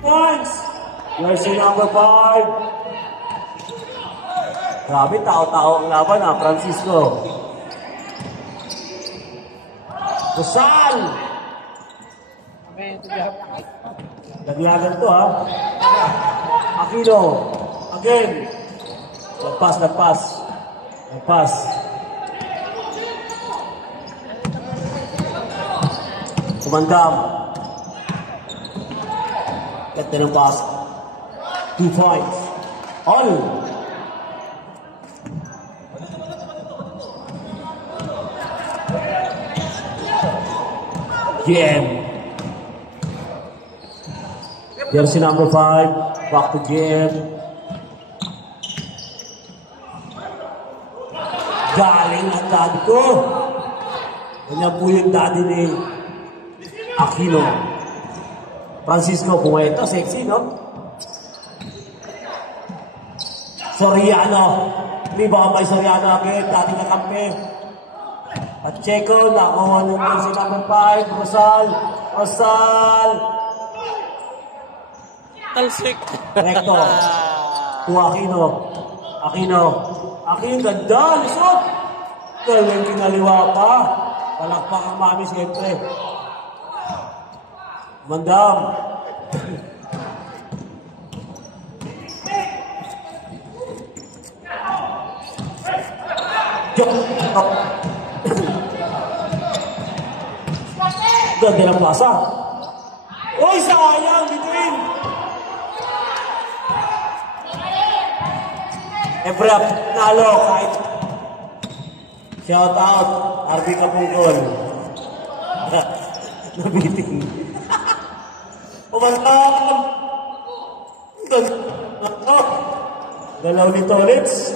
Points! Jersey number 5. Grabe, tao-tao ang laban ha, Francisco. Kusal! Laglagan to ha. Aquino. Again. Lagpas. Kumandam. Ganda ng pass. 2 points. All. GM. Jersey number 5. Back to GM. Galing ang daddy ko. Ganyan po yung daddy ni Aquino. Francisco Puerto, sexy, no? Soriano. Rebound by Soriano again. Dati na kampi. Pacheco, nakuha ng jersey number 5. Rosal. Talsik. Recto. To Aquino, ganda. Lisot. Galing kinaliwa pa. Palakpak ang mami siyempre. Mandam. Ganda ng pasa. Uy, sayang! Between! Ebrap, nalo kahit shout out, RB Kapungkol. Nabiting. Umantap! Dalaw ni Torres.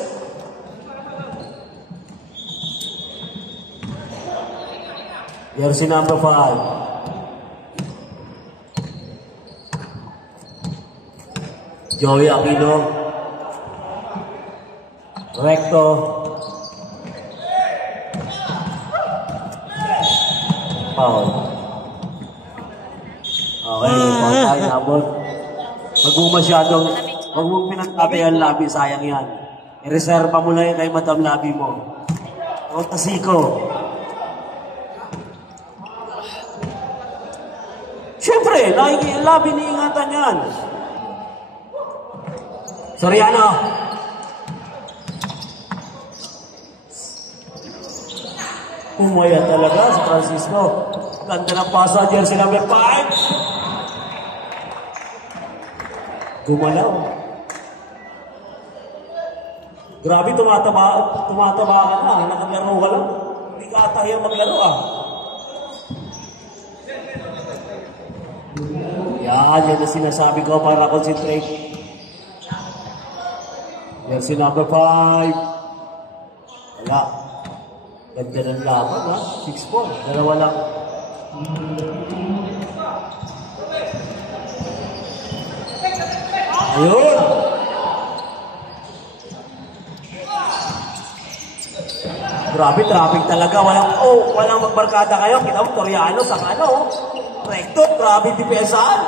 Jersey number 5. Joey Aquino. Recto. Foul. Okay, foul tayo nabot. Huwag mong pinagtabi ang labi, sayang yan. I-reserva mo lang yan kay Madam Labi mo. O Tasiko. Siyempre, labi niingatan yan. Soriano. Umaya talaga si Francisco. Ganda ng pasa, jersey number 5. Gumalaw. Grabe, tumataba ka na. Nakaglaro ka lang. Hindi ka atahiyang maglaro ah. Yan na sinasabi ko para concentrate. Jersey number 5. Wala. Ganda ng laban ha. 6-4. Dalawa lang. Ayun. Grabe, traffic talaga. Walang magbarkada kayo. Kita mo, Toriano sa Recto, grabe depensahan.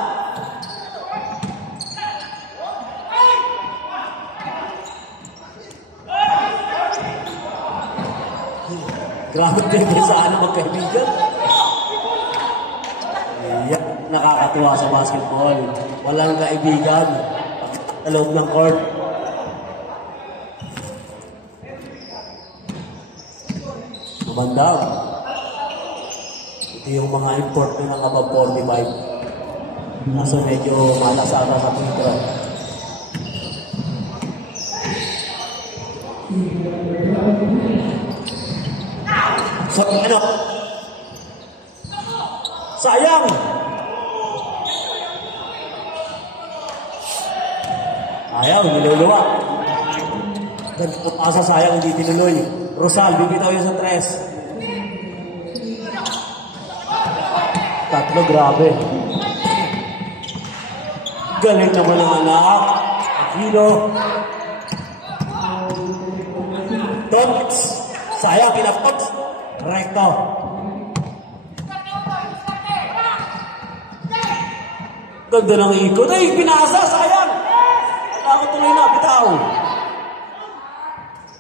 Grabe depensahan ng magkaibigan. Yeah, nakakatuwa sa basketball. Walang kaibigan sa loob ng court. Mandam. Ito yung mga import ng mga above 45. Kaso medyo malasada sa Twitter. So, sayang! Ayaw, niluluwa. Dan pag-asa sayang hindi tinuloy. Rosal, bibitaw yun sa 3. Tatlo, grabe. Galing naman ang anak. Aquino. Tots. Sayang, pinapot. Recto. Ganda ng ikot. Ay, pinasa, sayang! Ako tuloy na, bitaw.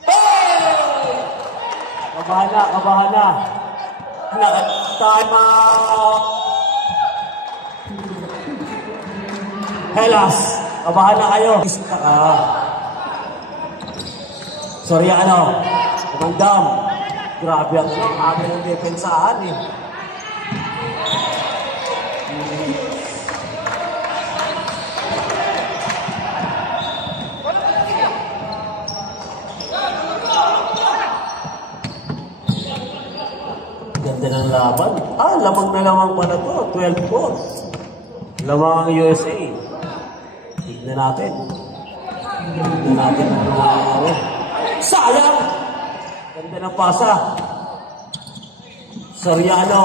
Hey! Kabahan na. Tama. Hellas, kabahan na kayo. Isa ka. Sorry, Kumandam. Grabe ang amin ng depensahan eh. Ganda ng laban. Lamang na lamang pala to. 12 points. Lamang ang USA. Tignan natin. Ang mga sayang! Ganda ng pasa. Soriano.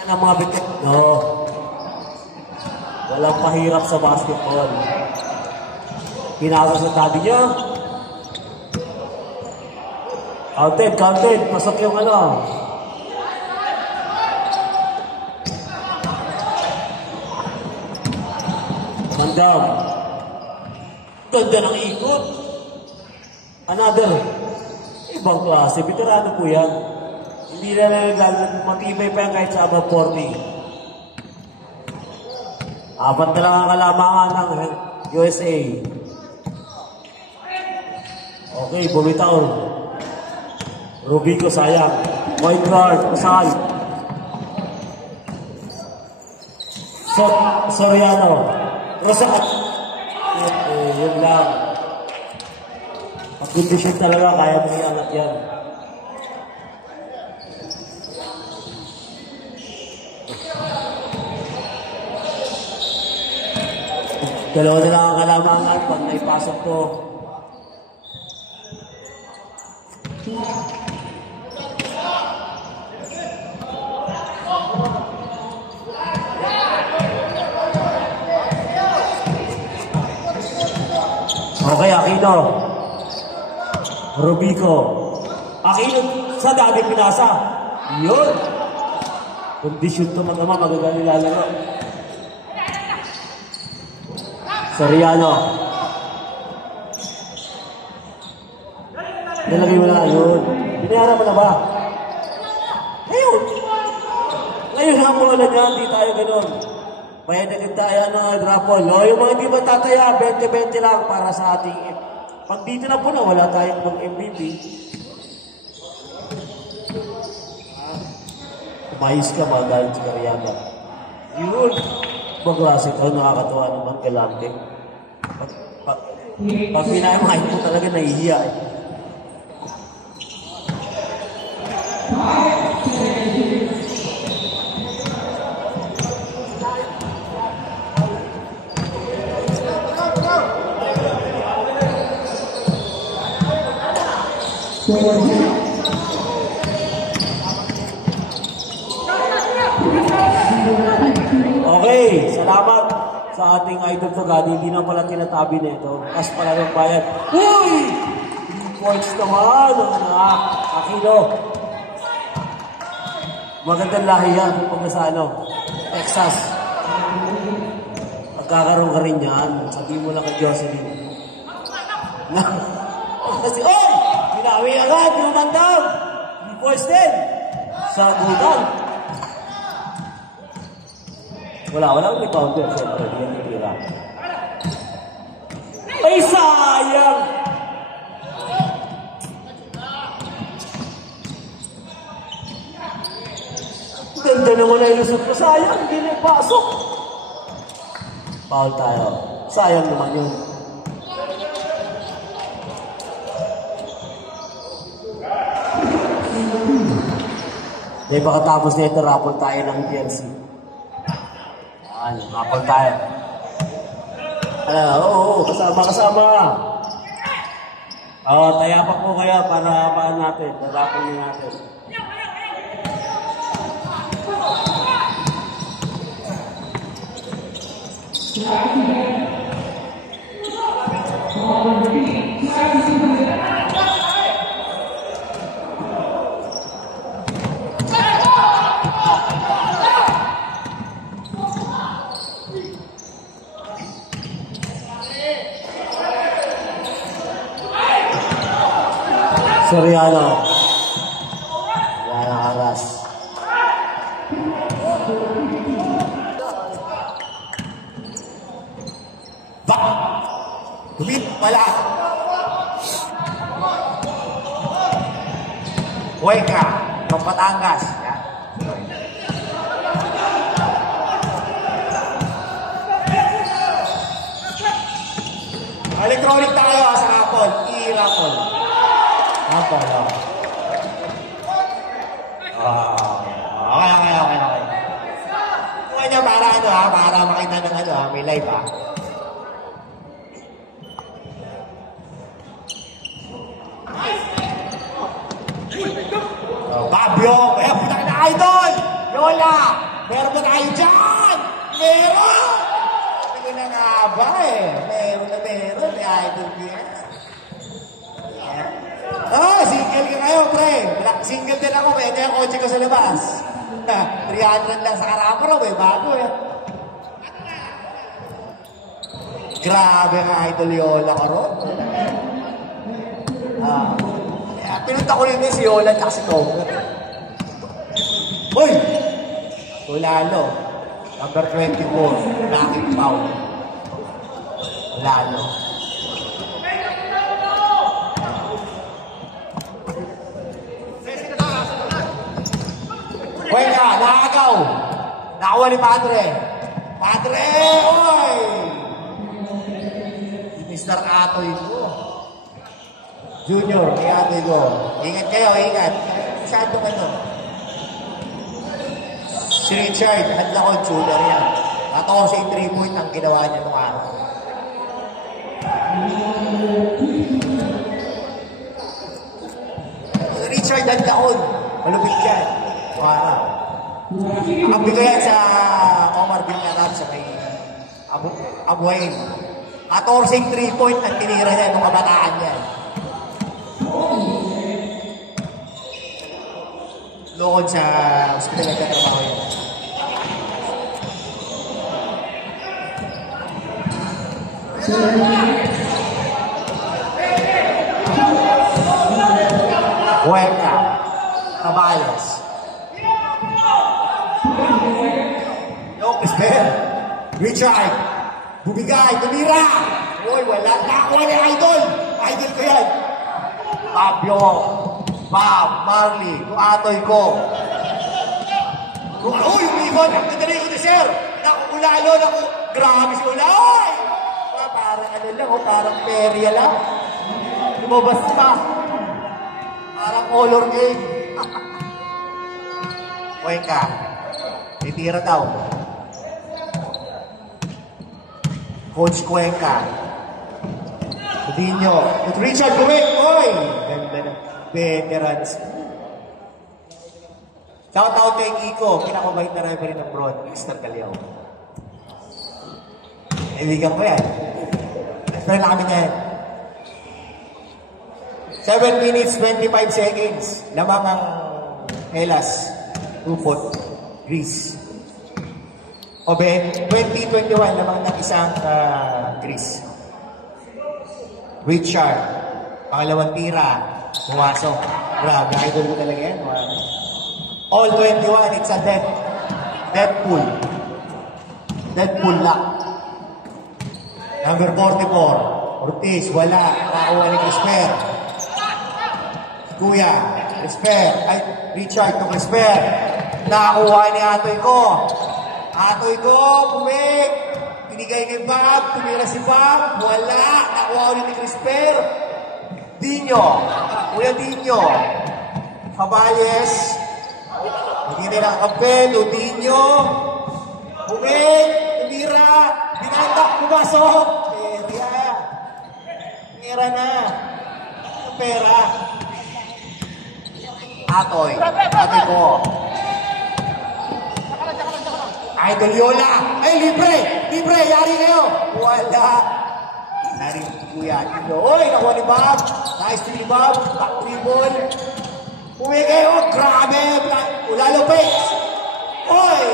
Yan ang mga bitik. No. Walang pahirap sa basketball. Pinasa sa tabi niya. Counted. Pasok yung Mandam. Ganda ng ikot. Another. Ibang klase. Veterano po yan. Hindi na nagagalit. Matibay pa yan kahit sa above 40. Apat na lang ang kalamangan ng USA. Okay, bumitaw. Rubico, sayang. Point guard, Pasal. Soriano. Rosat. Yun lang. Pag-condition talaga, kaya mo iangat yan. Dalawa na lang ang kalamangan pag naipasok to. Okay, Aquino. Rubico. Aquino sa dati pinasa. Yun. Kondisyon to magama, magagaling lalaro. Soriano. Nilagay mo na, yun. Pinayara mo na ba? Ngayon ang bola niya, hindi tayo ganun. Pwede tayo drapol. Yung mga hindi ba tataya, 20-20 lang para sa ating pag dito na po na, wala tayong MVP. Umayos ka ba dahil sa Cariaga? Yun. Magklase ito, nakakatawa naman, galante. Pag pinayamahin mo talaga, nahihiya eh. Okay, salamat sa ating idol to God. Hindi na pala tinatabi na ito. As pala ng bayan. Uy! 3 points naman. Aquino. Magandang lahi yan kung nasa Texas. Pagkakaroon ka rin yan. Sabihin mo lang kay Jocelyn. Kasi, oy! Pinawi agad yung mandam. 3 points din. Sa gulang. Walang rebounder. Siyempre, hindi yan itira. Ay, sayang! Ganda naman na ilusot ko. Sayang, hindi na ipasok. Foul tayo. Sayang naman yun. May pagkatapos na ito, rapol tayo ng PLC. Rapol tayo. Oo, kasama. Tayapak po kaya para paan natin. Rapol nyo natin. Soriano. Yan ang aras. Dumit pala. Huweka ng Batangas. Yan. Electronic tayo sa Rapol. I-Rapol. Rapol. Okay. Kung niya para ano ha, para makita ng ano ha, may live ha. Fabio, kaya punta na idol! Yola! Meron ba tayo dyan? Meron! Hindi na nga ba eh. Meron. May idol ko yan. Single ka kayo, pre. Single din ako. May yung kotse ko sa labas. 300 lang sa Karaparo, may bago eh. Grabe nga idol Yola ka ron. Pinunta ko rin si Yola at si Comer. Uy! Lalo. Number 24. Lucky Pau. Lalo. Huweka, nakagaw. Nakawa ni Padre. Padre! Oy! Si Mr. Atoy ko. Junior, kay ate ko. Ingat kayo, ingat. Masyado ka to. Si Richard, hadla ko, junior yan. 14 3-point ang ginawa niya nung araw. Richard, hadla ko. Malupit yan. Nung araw. Akabi ko yan sa Omar Bin Khattab sa may Abuhain. 14 3-point ang tinira niya nung kabataan niya. Lokon sa hospital na trabaho yun. Huweka. Cabales. Esper. Richard. Bumigay. Tumira. Uy, wala. Nakakuha ni Idol. Idol ko yan. Fabio. Bob, Marley, yung atoy ko. Uy, umikot! Ang ganda na yung sir! Naku, ulalo, naku! Grabe si Ulay! Parang ano lang, parang perya lang. Lumabas pa. Parang color game. Huweka. Titira daw. Coach Cuenca. Coutinho. Richard Gumeng. Uy! Ganda na. Veterans. Shout-out kay Kiko, kinakabait na referee ng Broad, Mr. Calyaw. Ibigan ko yan. Friend na kami niyan. 7 minutes, 25 seconds. Lamang ang Hellas. Tupot. Greece. Obe, 2021, lamang ng isang Greece. Richard. Pangalawang tira. Pumasok. Grabe, idol ko talaga yan. All 21, it's a Deadpool. Deadpool lock. Number 44, Ortiz, wala. Nakakuha ni Crisper. Kuya, Crisper. Ay, Richard, no Crisper. Nakakuha ni Atoy ko. Atoy ko, bumik. Pinigay kay Bob, tumira si Bob. Wala. Nakakuha ulit ni Crisper. Dinyo. Kuya Dinyo. Caballes. Hindi nila kapel. Dinyo. Bumik. Tumira. Binandak. Pumasok. Area. Pera na. Pera. Atoy. Atoy ko. Idol Yola. Ay, libre. Libre. Yari kayo. Wala. Nari Kuya. Oy, nakuha ni Bob. Nice to ni Bob. Back dribble. Uwi kayo. Grabe. Ulalo Pace. Oy.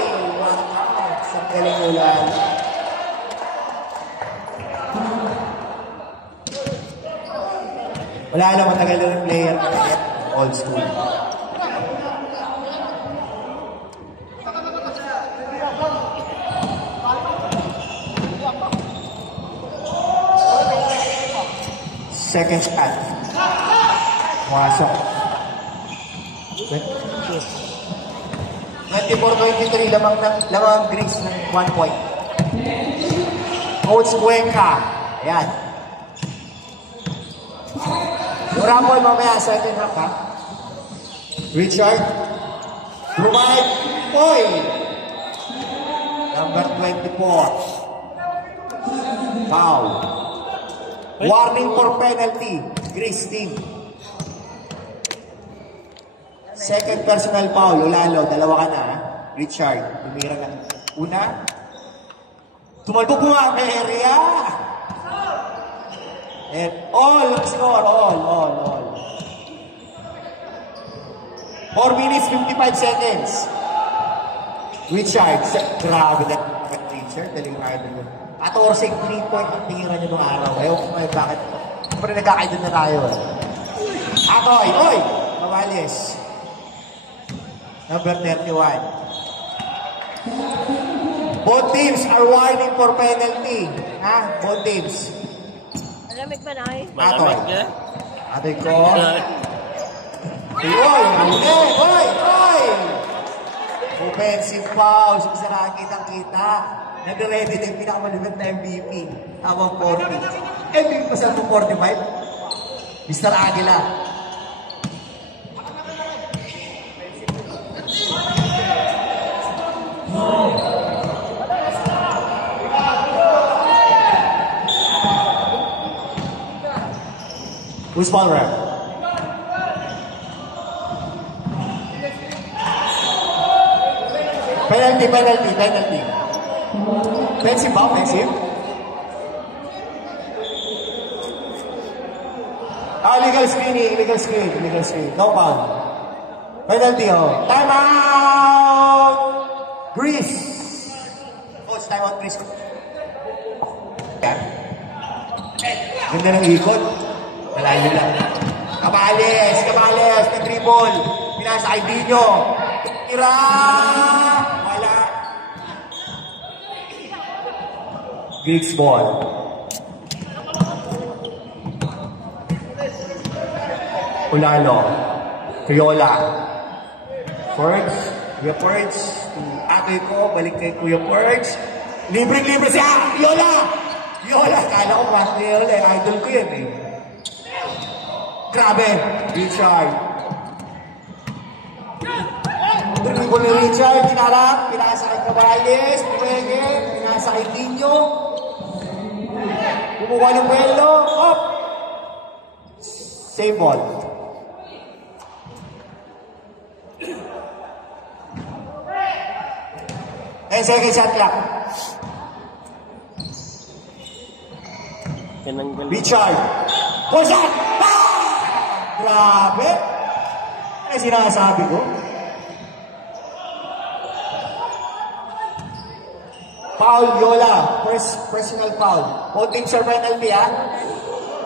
Sa galing Ulalo. Wala lang, matagal na yung player. Old school. Second shot. Pumasok. 24-23, lamang ang Greece ng 1 point. Coach Cuenca. Ayan. Yung rumble mamaya, second half ha. Richard. Brumay. Oy! Number 24. Foul. Warning for penalty. Greece team. Second personal foul. Ulalo. Dalawa ka na. Richard. Tumira ng una. Tumalbo po nga. May area. And all score. All. 4 minutes, 55 seconds. Richard. Grabe na. Richard. Daling idol. 14 3-point ang tingira niyo noong araw. Ewan ko ngayon bakit. Siyempre nagkakaidon na tayo. Atoy, oy! Mamalis. Number 31. Both teams are warning for penalty. Ha? Both teams. Malamig ba na eh? Atoy. Atoy ko. Oy! Offensive foul. Sisaraan kitang-kita. Nag-ready na yung pinakamalibet na MVP. Habang 40. MVP pa sa 45. Mr. Aguila. Who's ball rep? Penalty. Offensive ba? Offensive? Illegal screen. No foul. Penalty, oh. Time out! Greece. Coach, time out, Greece. Ganda ng ikot. Malayo lang. Cabales. Na-dribble. Pinasa kay Dino. Tira! Wala. Greeks ball. Ulalo. Criolla. Kuya Perch. Ate ko, balik kay Kuya Perch. Libre siya! Criolla! Kala ko ba? Criolla, idol ko yan eh. Grabe! Richard. Dribble ni Richard, pinasa kay Cabales, pinasa kay Dino. Kumuha ng Puelo. Up! Same ball. And second shot clock. Richard. One shot! Grabe! Ano sinasabi ko? Foul, Yola. First personal foul. Both teams are penalty, ha?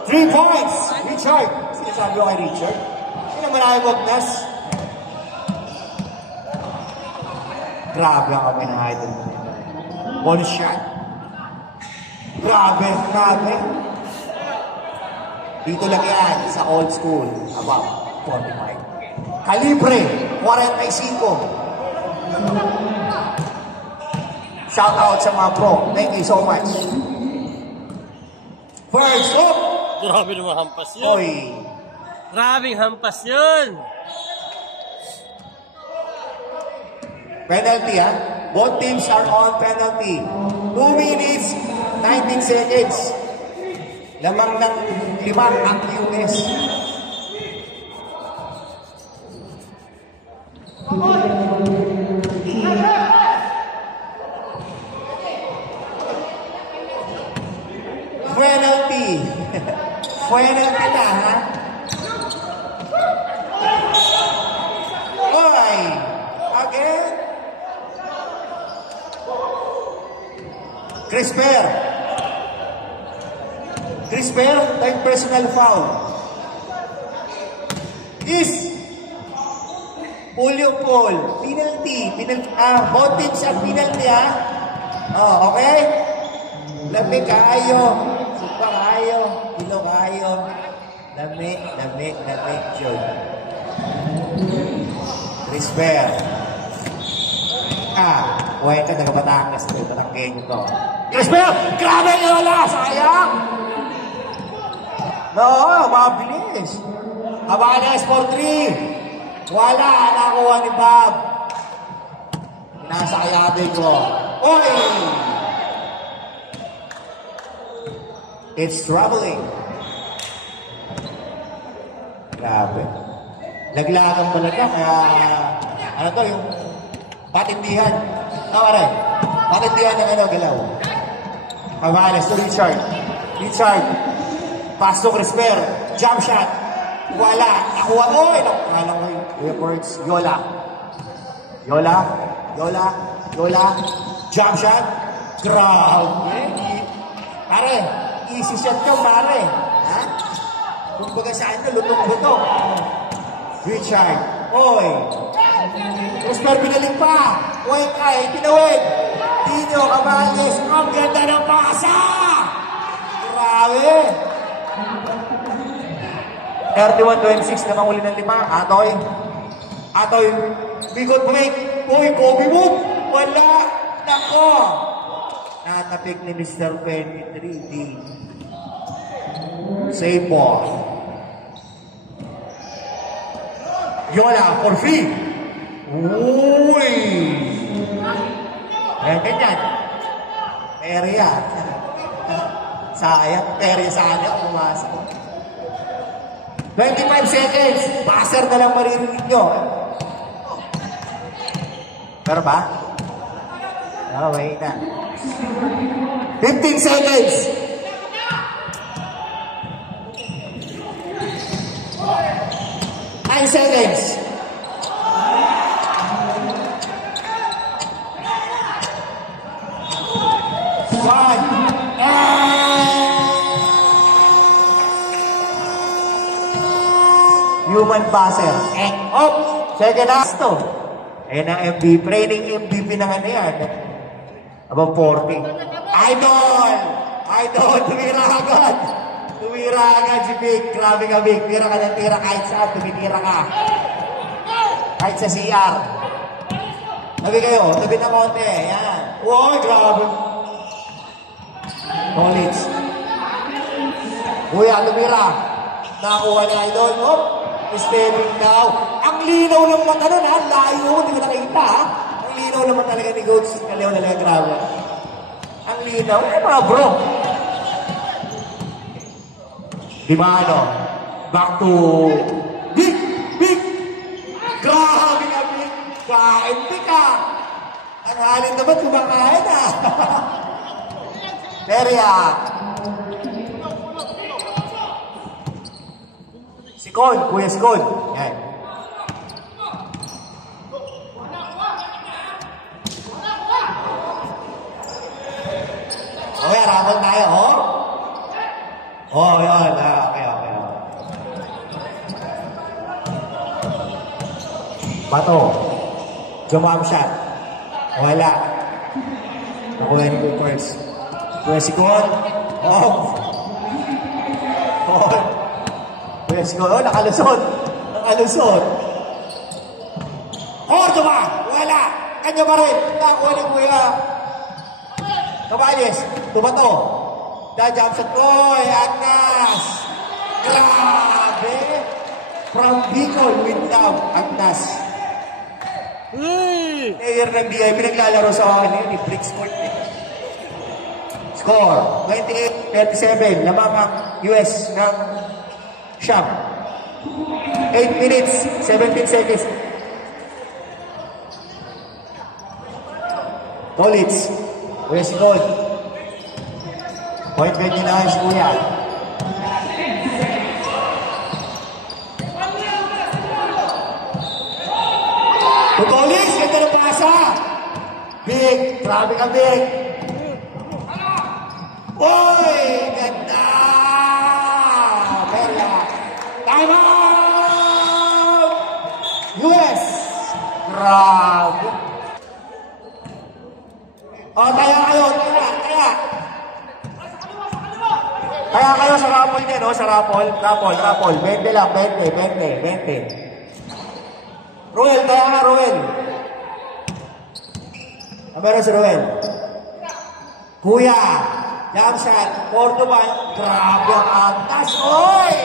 3 points! Richard. Sinasabi ko kay Richard. Hindi naman ako magnas. Grabe ang kami na idol. One shot. Grabe. Dito lang yan, sa old school. About 45. Calibre, 45. Shout out sa mga pro. Thank you so much. First up! Grabe naman hampas yun. Oy. Grabing hampas yun. Penalty, ha? Both teams are on penalty. 2 minutes, 19 seconds. Lamang ng 5 ang US. Penalty na, ha? Oy! Again. Crisper, third personal foul. is Julio Paul. Penalty. Both teams ang penalty, ha? Oh, okay? Lamig kayo. Supa kayo. Kilo kayo. Lamig, Jod. Crisper. Huwag ka nagpatangas dito ng game ko. Crisper! Grabe Yola! Sayang! No, mabilis. Cabanas for 3. Wala, nakuha ni Bob. Nasa kayabing ko. Oy! It's troubling. Grabe. Laglagan talaga, kaya ano to, yung patindihan. Pare. Patindihan ng galaw. Cabanas to Richard. Pass to Crisper. Jump shot. Wala. Nakuha. Oy! Nakuha ko yung words. Yola. Jump shot. Grabe. Pare, easy shot ka, pare. Ha? Kung baga saan nyo, lutong-lutong. Richard. Oy. Crisper pinaling pa. Oy, tinawid. Dino Cabanas. Ang ganda ng pasa. Grabe. 31-26 na manguli ng 5. Atoy, bigot break. Uy, Kobe move. Wala. Nako. Natapik ni Mr. 23D. Save ball. Yola for free. Uy. Ayan ganyan. Area. Sayang. Area sayang. Pumasok. 25 seconds. Passer na lang maririnig nyo. Pero ba? Wait na. 15 seconds. 9 seconds. Human passer. Up. Second half to. Ayan ang MVP. Training MVP na nga na yan. Abang 40. Idol! Tumira agad si Vic. Grabe ka, Vic. Tira ka ng tira kahit saan. Tumitira ka. Kahit sa CR. Tabi kayo. Tabi na konti. Ayan. Wow, grabe. College. Kuya, tumira. Nakakuha ni Idol. Oh. Stepping now. Ang linaw ng mata nun, ha? Layo, hindi ko nakita, ha? Ang linaw naman talaga ni Coach Kaleo talaga, grabe. Ang linaw. Mga bro. Dimano. Back to Big. Grabe ka, Big. Kain, Big, ha? Ang halin naman, kumakain, ha? Teria. Kuya Skol. Yan. Okay, rapol tayo, oh. Oh, yun. Okay. Bato. Jump shot. Wala. Nakuha ni Coopers. Kuya Skol. Oh. Yes, go. Nakalusot. Cordova! Wala! Kanya pa rin. Nakuha ni Kuya Cabanas. Tumato. Da-jump shot. Oy, Agnas! Grabe! From Bicol with love, Agnas. Player ng BI, pinaglalaro sa akin ni Bricksport. Score, 28-37. Lamang ang US ng Siyam. 8 minutes, 17 seconds. College. Kuya si Gold. Point 29 si Kuya. College, ganda ng pasa. Big, grabe ka, Big. Oy, ganda. Time out! tayo sa rapol niya, no? Sa rapol. 20 lang, 20. Ruel, kaya nga, Ruel. Meron si Ruel. Kuya, jump shot, Cordoba. Grabe ang antas, oy!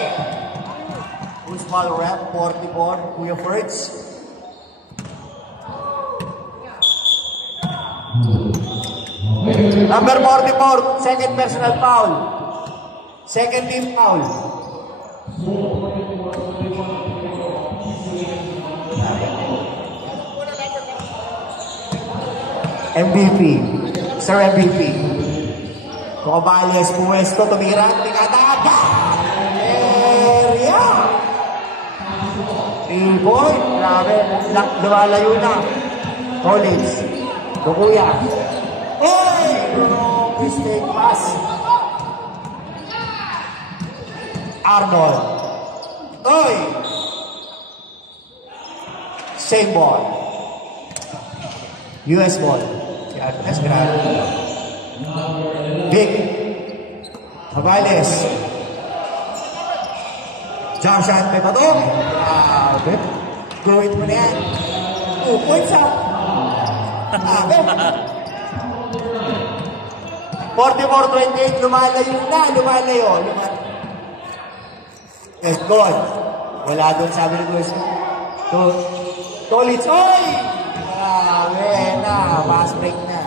Who's foul rep? 44, Kuya Ferds. Number 44, second personal foul. Second team foul. MVP. Sir MVP. Cobales, Puesto, tumira, tikataka. Area. 3-point. Grabe. Lumalayo na. Collins. Kukuya. Oy! Wrong mistake pass. Arnold. Oy! Same ball. US ball. Si Arnold Esmeralda. Big. Cobales. Jump shot. May pato. Grabe. Gawin mo na yan. 2 points up. Grabe. 44-28, lumalayo. Yes, God. Wala doon, sabi ni Guys. Tolits, oy! Grabe na, pass break na.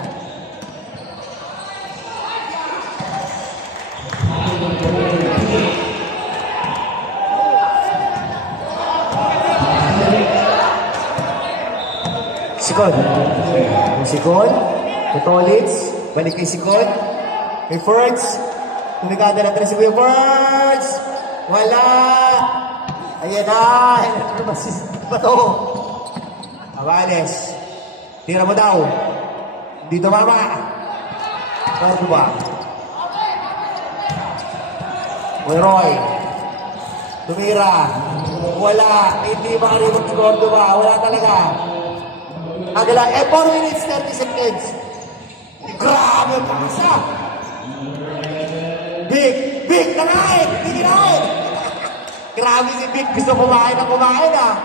Sikon. Tolits. Balik kay Sikon. May Ferds. Tumigada natin si Kuya Ferds. Wala. Ayan na. Ba to? Avales. Tira mo daw. Dito mama. Cordoba. Kuya Roy. Tumira. Wala. Hindi makaribot si Cordoba. Wala talaga. Agala. 4 minutes, 30 seconds. Grabe pasa. Big, nakain! Hindi kinain! Grabe si Big, gusto kumain ah.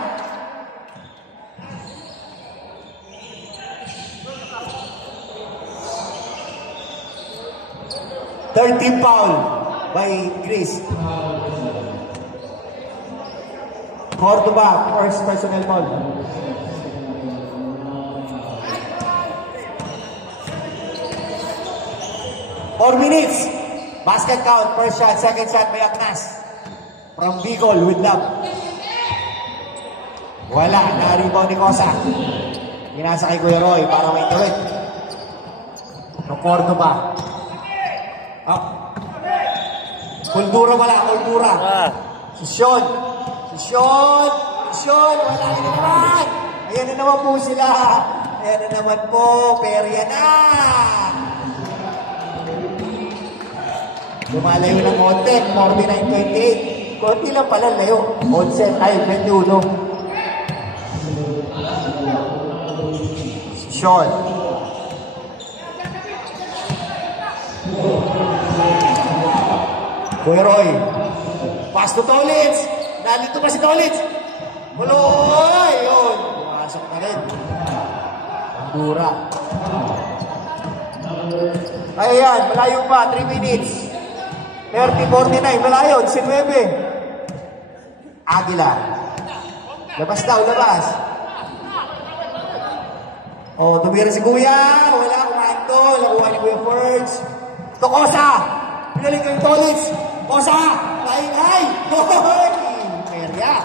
Third team foul by Chris. Cordoba, first personal foul. Four minutes. Basket count, first shot, second shot, may Agnas. From Bicol with love. Wala, na-rebound ni Cosa. Ginasa kay Kuya Roy para may tuwid. No Cordoba. Up. Kultura wala, kultura. Si Sean, wala na naman. Ayan na naman po sila. Ayan na naman po, perya na. Lumalayo ng konti, 49-28. Konti lang pala layo. 11, 21. Sean. Kuya Roy. Pass to Tolits. Nalito pa si Tolits. Muloy! Yun. Pumasok na rin. Dura. Ayan, malayo pa. 3 minutes. 30-49, malayo, 19. Aguila. Labas daw, labas. Oh, tumira si Kuya. Wala, kumanto. Nakuha ni Kuya Ferds. Ito, Cosa. Pinaling kang Tolits. Cosa. Ay. Hoy. Perya.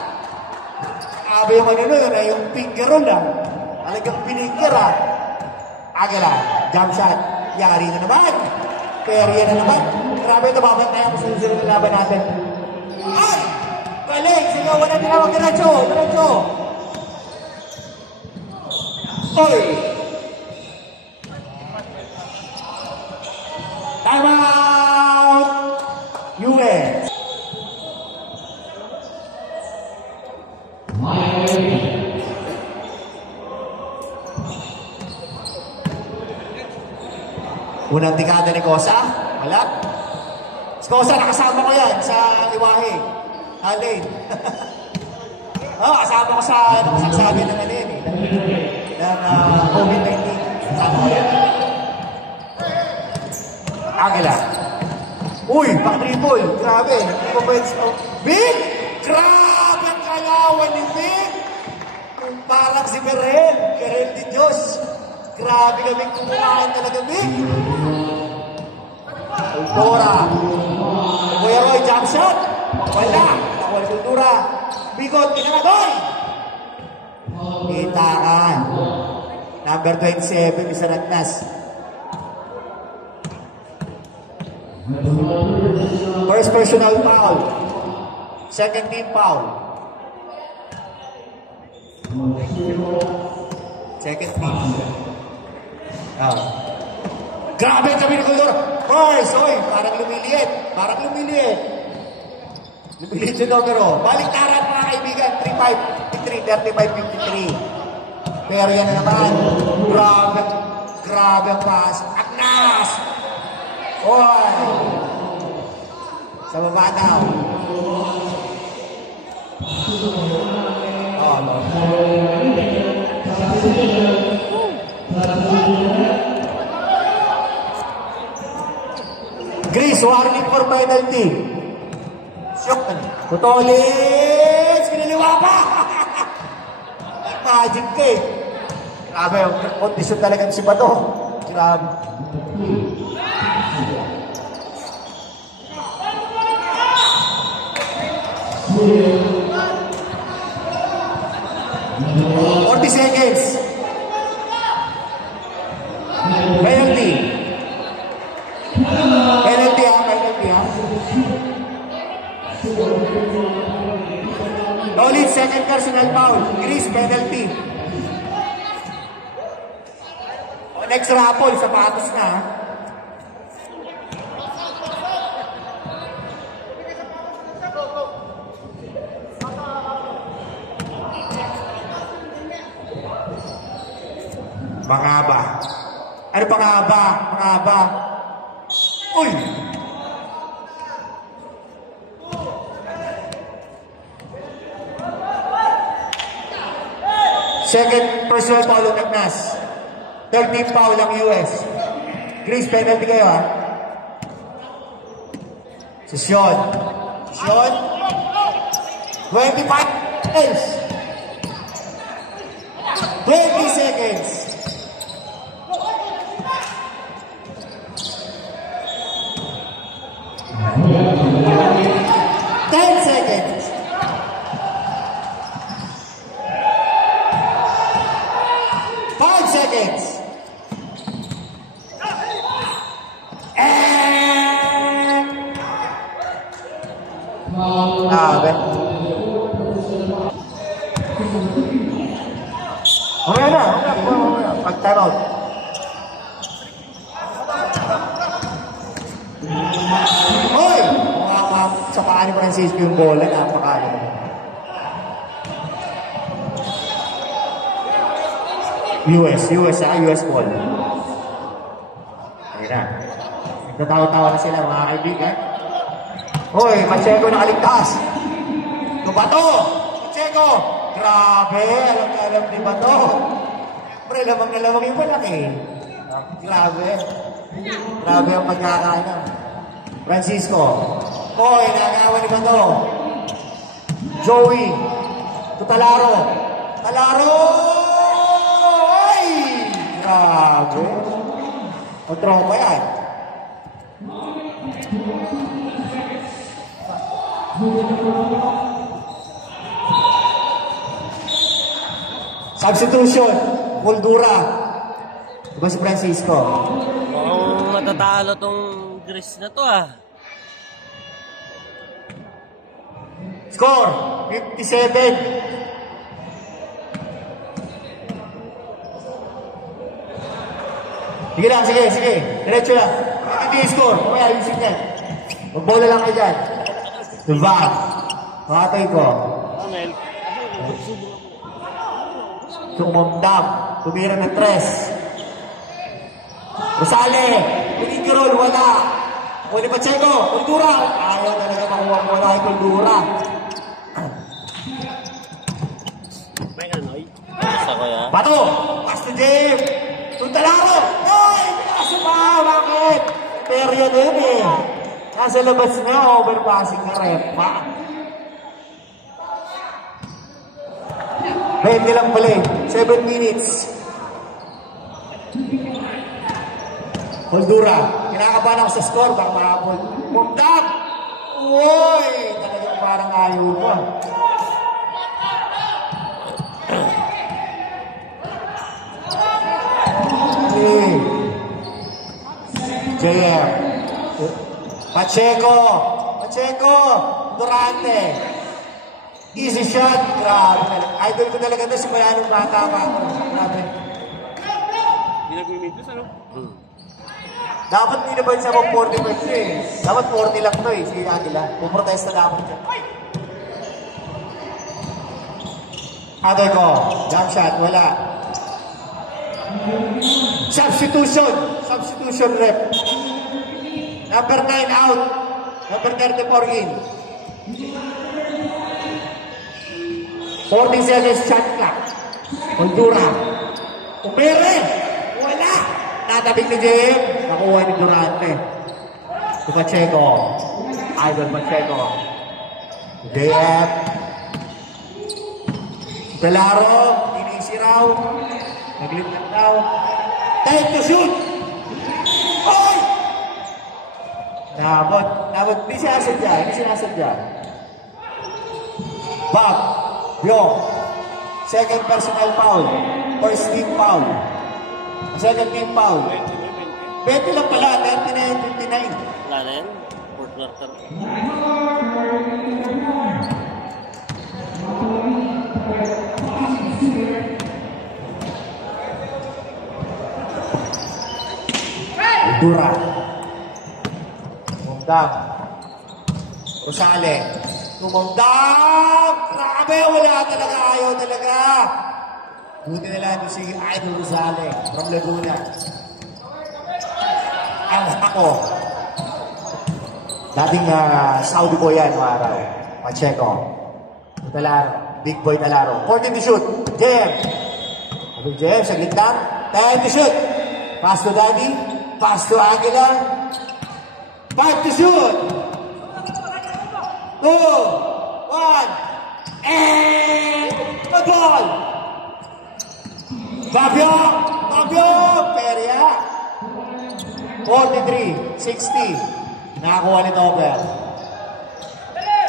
Sabi yung ano nun, yung finger roll Talagang pininger Aguila. Jump shot. Yari na naman. Perya na naman. Grabe ito, babantayan kung susunod na laban natin. Ay! Balik! Sigawan na tinawag diretso! Oy! Time out! US! Unang tikada ni Cosa. Wala. Skosa, nakasama ko yan sa liwahe. Alin. Kasama ko sa sabi ng alin eh. Ng COVID-19. Kasama ko yan. Agila. Uy, pak-triple. Grabe. Hindi ko pwede sa... Big! Grabe ang kalawan ni Big! Parang si Kerel. Kerel di Diyos. Grabe kami kumuhaan talaga, Big. Kultura. Kuya Roy, jump shot. Wala. Nawal kultura. Bigot, kinanagoy. Itaan. Number 27, isa Nagnas. First personal foul. Second team foul. Second team. Grabe kami ng kultura. First, oy, parang lumiliit. Parang lumiliit. Lumiliit yung numero. Baliktaran mga kaibigan. 35-53. Pero yan na naman. Grabe ang pass. Agnas! Oy! Sa baba daw. Chris, warning for penalty. Shock na. Tutolits! Kiniliwa pa! Magic ka eh. Grabe, yung kondisyon talagang si Bato. Grabe. Forty seconds. Penalty. Penalty ha. Solid second personal foul. Chris, penalty. Next rapol, sapatos na ha. Pangaba. Ano pangaba? Pangaba. Uy! Second personal foul ng Nagnas. Third team foul ng US. Chris, penalty kayo ha. Sesyon. 25 seconds. 20 seconds. 10 seconds. 5 seconds. And... Okay na. Pag-time out. Hoy! Sa paa ni Francisco yung bola, napakano. US ball. Ayun na. Nagtatawa-tawa na sila, mga kaibigan. Hoy, Pacheco nakaligtas. Bato! Pacheco! Grabe! Alam ni Bato. Pre, lamang na lamang yung malaki. Grabe. Grabe ang pagkakana. Francisco. Hoy, nakawan ni Bato. Joey. Talaro. Ay! Grabe. O tropa yan. Substitution. Moldura. Diba si Francisco? Mukhang matatalo tong Gris na to ah. Score, 57. Sige lang, sige. Diretso lang. Hindi score. Kaya ayusin yan. Magbola lang kayo dyan. Diba? Makatay ko. Tumamdam. Tumira ng 3. Rosale. Pinigirol, wala. Muli Pacheco, Kultura. Ayaw talaga makuha mo na kay Kultura. May kanoy. Basta ko yan. Bato! Pass to James! Tuntalaro! Ay! Pinasa pa! Bakit? Period yun eh. Nasa labas na, overpassing na rep pa. 20 lang pala eh. 7 minutes. Holdura. Kinakabahan ako sa score. Baka mahabol. Mumdam! Uy! Talagang parang ayaw pa. JM. Pacheco. Pacheco. Durante. Easy shot. Grabe. Idol ko talaga ito. Simula nung bata pa ako. Grabe. Hindi nag-minutes, ano? Dapat hindi naman siya mag 40 eh. Dapat 40 lang to eh. Si Aguila. Puprotesta dapat siya. Other ko. Jump shot. Wala. Substitution. Substitution rep. Number 9 out. Number 34 in. 40 seconds shot clock. Honduras. Umere. Wala. Natabing ni Jim. Nakuha ni Durante. Si Pacheco. Idol Pacheco. JF. Pelaro. Inisi raw. Naglipad daw. Time to shoot! Oy! Nabot. Hindi sinasadya. Bob. Yo. Second personal foul. First team foul. Second team foul. 20 lang pala. 39-59. Wala na yan. Fourth quarter. Dura. Tumundang. Rosale. Tumundang! Grabe! Wala talaga. Ayaw talaga. Buti na lang si Idol Rosale from Laguna. Ang ako. Dating Saudi boy yan, araw. Pacheco. Talaro. Big boy Talaro. 14 to shoot. Jem. Jem, saglit lang. 10 to shoot. Pass to Daddy. Pass to Aguila. 5 to shoot. 2, 1, and the goal. Fabio. Peria. 43-60. Nakakuha ni Nobel.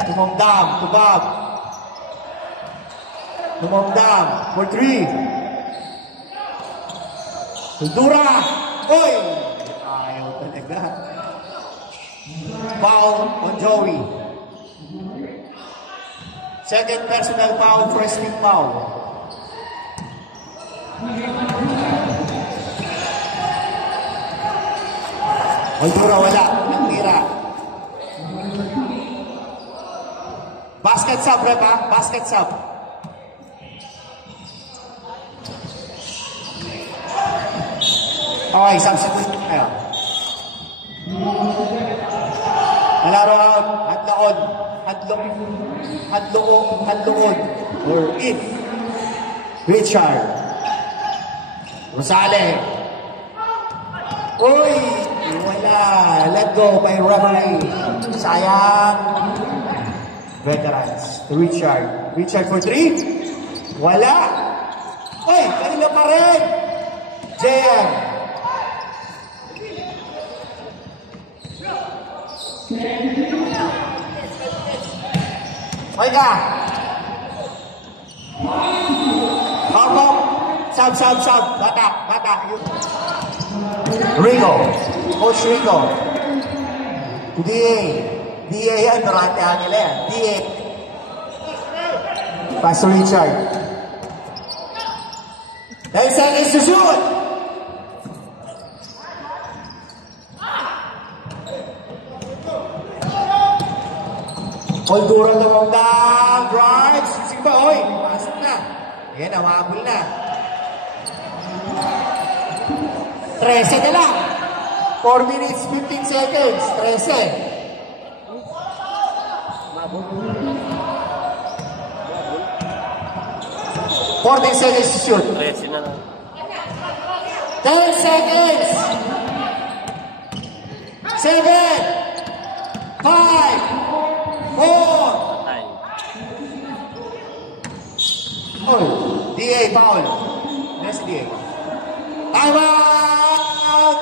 Tumamdam. Tubab. Tumamdam. For 3. Kultura. Oy! Ayaw talaga. Foul on Joey. Second personal foul, first team foul. Kultura wala. Nagtira. Basket sub, rep ha? Basket sub. Okay, substitute tayo. Nalaro out, hadloon, or in. Richard. Rosale. Uy, wala. Let go by referee. Sayang. Veterans. Richard for 3. Wala. Uy, kanila pa rin. JM. Oiga. Hop. Sub. Bata. Rico. Coach Rico. DA yan. Durante Aguila yan. DA. Pass to Richard. 10 seconds to shoot. Holdura tumundang. Drives. Sige ba? Oy. Pasok na. Ayan, nawabol na. 13 na lang. 4 minutes, 15 seconds. 13. 14 seconds to shoot. 13 na lang. 10 seconds. 7, 5, 4. Patay. Foul. DA, foul. Ano si DA? Time out!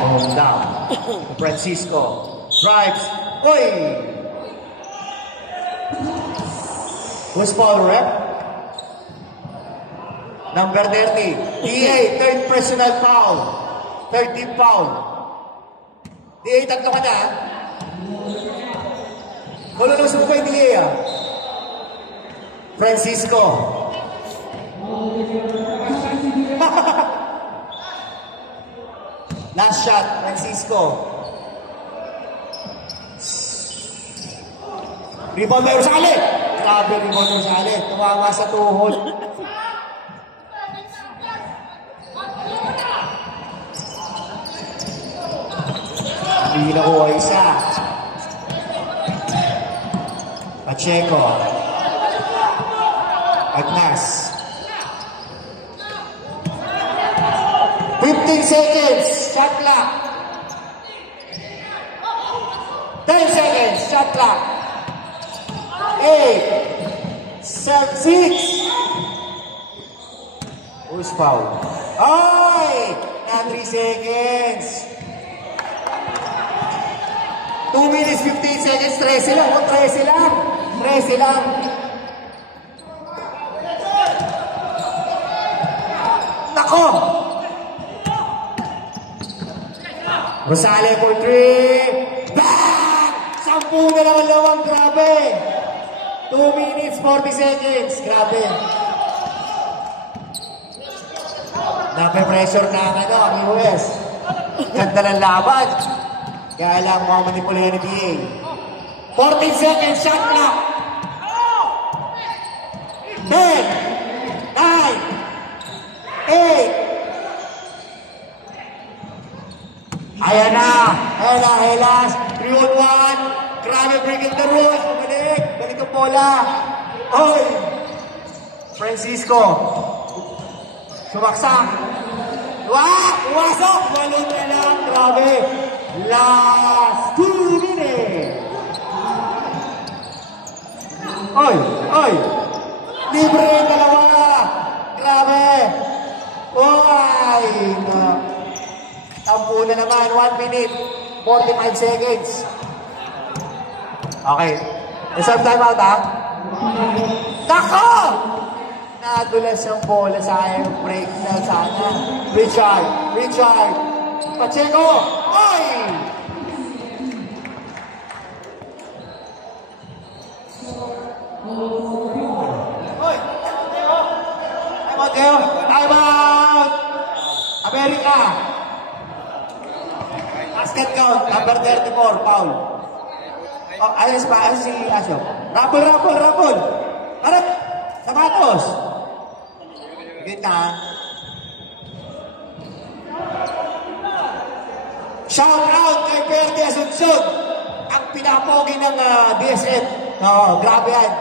Home down. Francisco drives. Oy! Who's foul, rep? Number 30. DA, third personal foul. Third team foul. DA, tatlo ka na. Kululus mo ba yung DA, ah? Francisco. Last shot, Francisco. Rebound by Rosales. Grabe, rebound by Rosales. Tumama sa tuhod. Hindi nakuha isa. Pacheco. Agnas. 15 seconds. Shot clock. 10 seconds. Shot clock. 8, 7, 6. Who's foul? Ay! Na 3 seconds. 2 minutes, 15 seconds. 13 lang. 13 lang. 13 lang. Nako! Rosales for 3. Bang! 10 na naman lawang. Grabe. 2 minutes, 40 seconds. Grabe. Nape-pressure na ang US. Ganda ng laban. Kaya lang mga manipula yung NBA. 14 seconds, shot clock. 10, 9, 8. Ayan na. Helas. 3-on-1. Grabe, breaking the rules. Bumalik. Balik ang bola. Oy. Francisco. Sumaksak. Wasok. Walong na lang. Grabe. Last 2 minutes. Oy. Libre yung dalawa. Grabe. Oy. Tampo na naman. 1 minute. 45 seconds. Okay. Reserve time out, ha? Nako! Nadulas ang bola sa akin. Break na sana. Richard. Pacheco. Oy! Time out! America. Basket count. Number 34. Foul. Oh, ayos si Asyo. Rapol. Harap! Sapatos! Gita. Shout out kay Verde Asuncion. Ang pinapogi ng DSN. Grabe yan.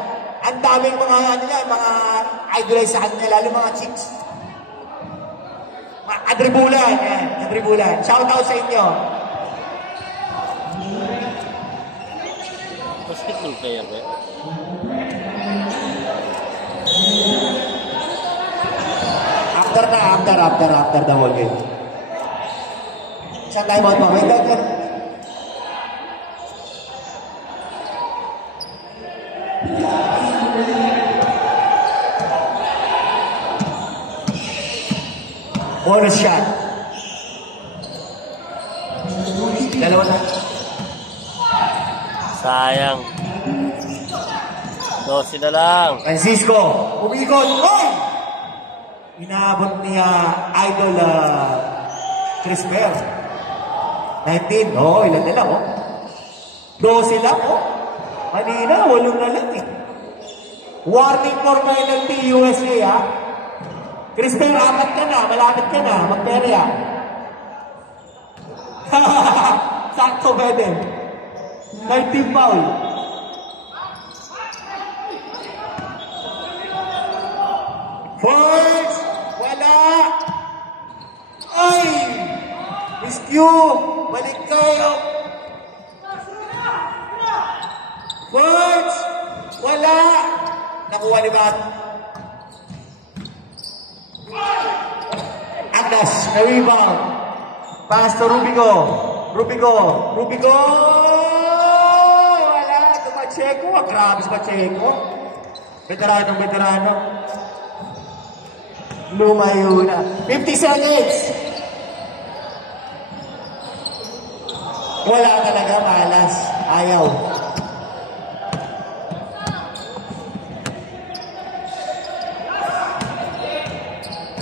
Ang daming mga mga idolize sa kanila, lalo mga chicks. Adribulan. Shout out sa inyo. Basketball player ba? After the whole game. Isang time out mo. Wait. Bonus shot. Dalawa na. Sayang. 12 na lang. Francisco. Umikot. Oy! Inaabot niya idol Chris Bell. 19. Ilan nila, 12 lang, oh. Kanina, 8 na lang eh. Warning for penalty, USA, ha? Crispin, apat ka na, malapit ka na, magperya. Sakto, pwede. 19 foul. First, wala. Ay! Rescue! Balik kayo! First, wala. Nakuha ni Bat. Agnes, na-rebound. Pass to Rubico. Rubico. Rubico! Wala. Ito Pacheco. Grabe si Pacheco. Veterano. Lumayo na. 50 seconds. Wala talaga, malas. Ayaw.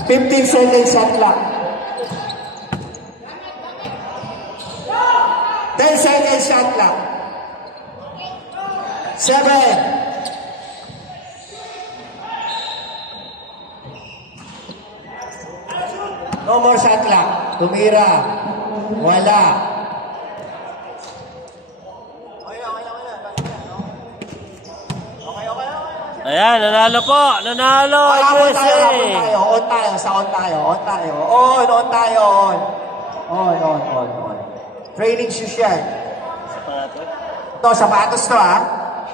$15 shot clock. 10 seconds shot clock. 7. No more shot clock. Tumira. Wala. Ayan, nanalo po. Nanalo. On USA. tayo. On. Training shoes yan. Ito, sapatos to, ha.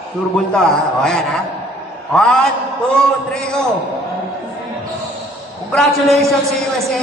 Surbol to, ha. O, ayan, ha. 1, 2, 3, go. Congratulations sa USA.